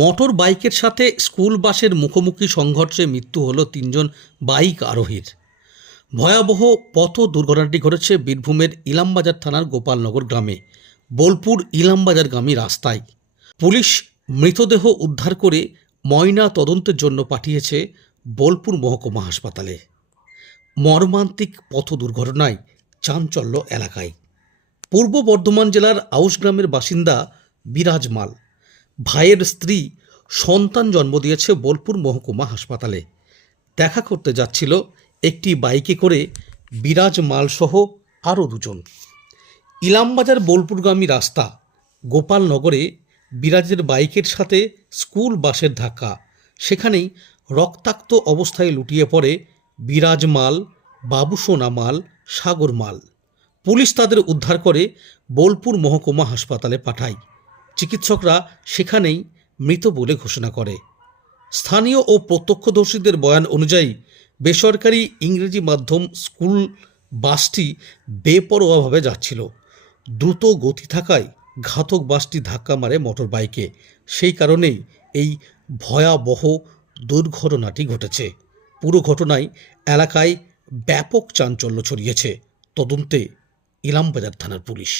Motor বাইকের সাথে school বাসের মুখোমুখি সংঘর্ষে মৃত্যু হলো তিনজন বাইক আরোহীর। ভয়াবহ পথ দুর্ঘটনাটি ঘটেছে বীরভূমের ইলামবাজার থানার গোপালনগর গ্রামে। বোলপুর ইলামবাজারগামী রাস্তায়। পুলিশ মৃতদেহ উদ্ধার করে ময়না তদন্তের জন্য পাঠিয়েছে বোলপুর মহকুমা হাসপাতালে। মর্মান্তিক পথ দুর্ঘটনায় চাঞ্চল্য এলাকায়। পূর্ব বর্ধমান জেলার আউশ গ্রামের বাসিন্দা বিরাজমাল। ভাইয়ের স্ত্রী সন্তান জন্ম দিয়েছে বোলপুর মহকুমা হাসপাতালে। দেখা করতে যাচ্ছিল একটি বাইকে করে বিরাজ মালসহ আরও দুজন। ইলামবাজার বোলপুরগামী রাস্তা গোপালনগরে বিরাজের বাইকের সাথে স্কুল বাসের ধাক্কা। সেখানেই রক্তাক্ত অবস্থায় লুটিয়ে পড়ে বিরাজ মাল, বাবুসোনা মাল, সাগর মাল। পুলিশ তাদের উদ্ধার করে বোলপুর মহকুমা হাসপাতালে পাঠায়। চিকিৎসকরা সেখানেই মৃত বলে ঘোষণা করে। স্থানীয় ও প্রত্যক্ষদর্শীদের বয়ান অনুযায়ী, বেসরকারি ইংরেজি মাধ্যম স্কুল বাসটি বেপরোয়াভাবে যাচ্ছিল। দ্রুত গতি থাকায় ঘাতক বাসটি ধাক্কা মারে মোটর বাইকে সেই কারণেই এই ভয়াবহ দুর্ঘটনাটি ঘটেছে। পুরো ঘটনায় এলাকায় ব্যাপক চাঞ্চল্য ছড়িয়েছে। তদন্তে ইলামবাজার থানার পুলিশ।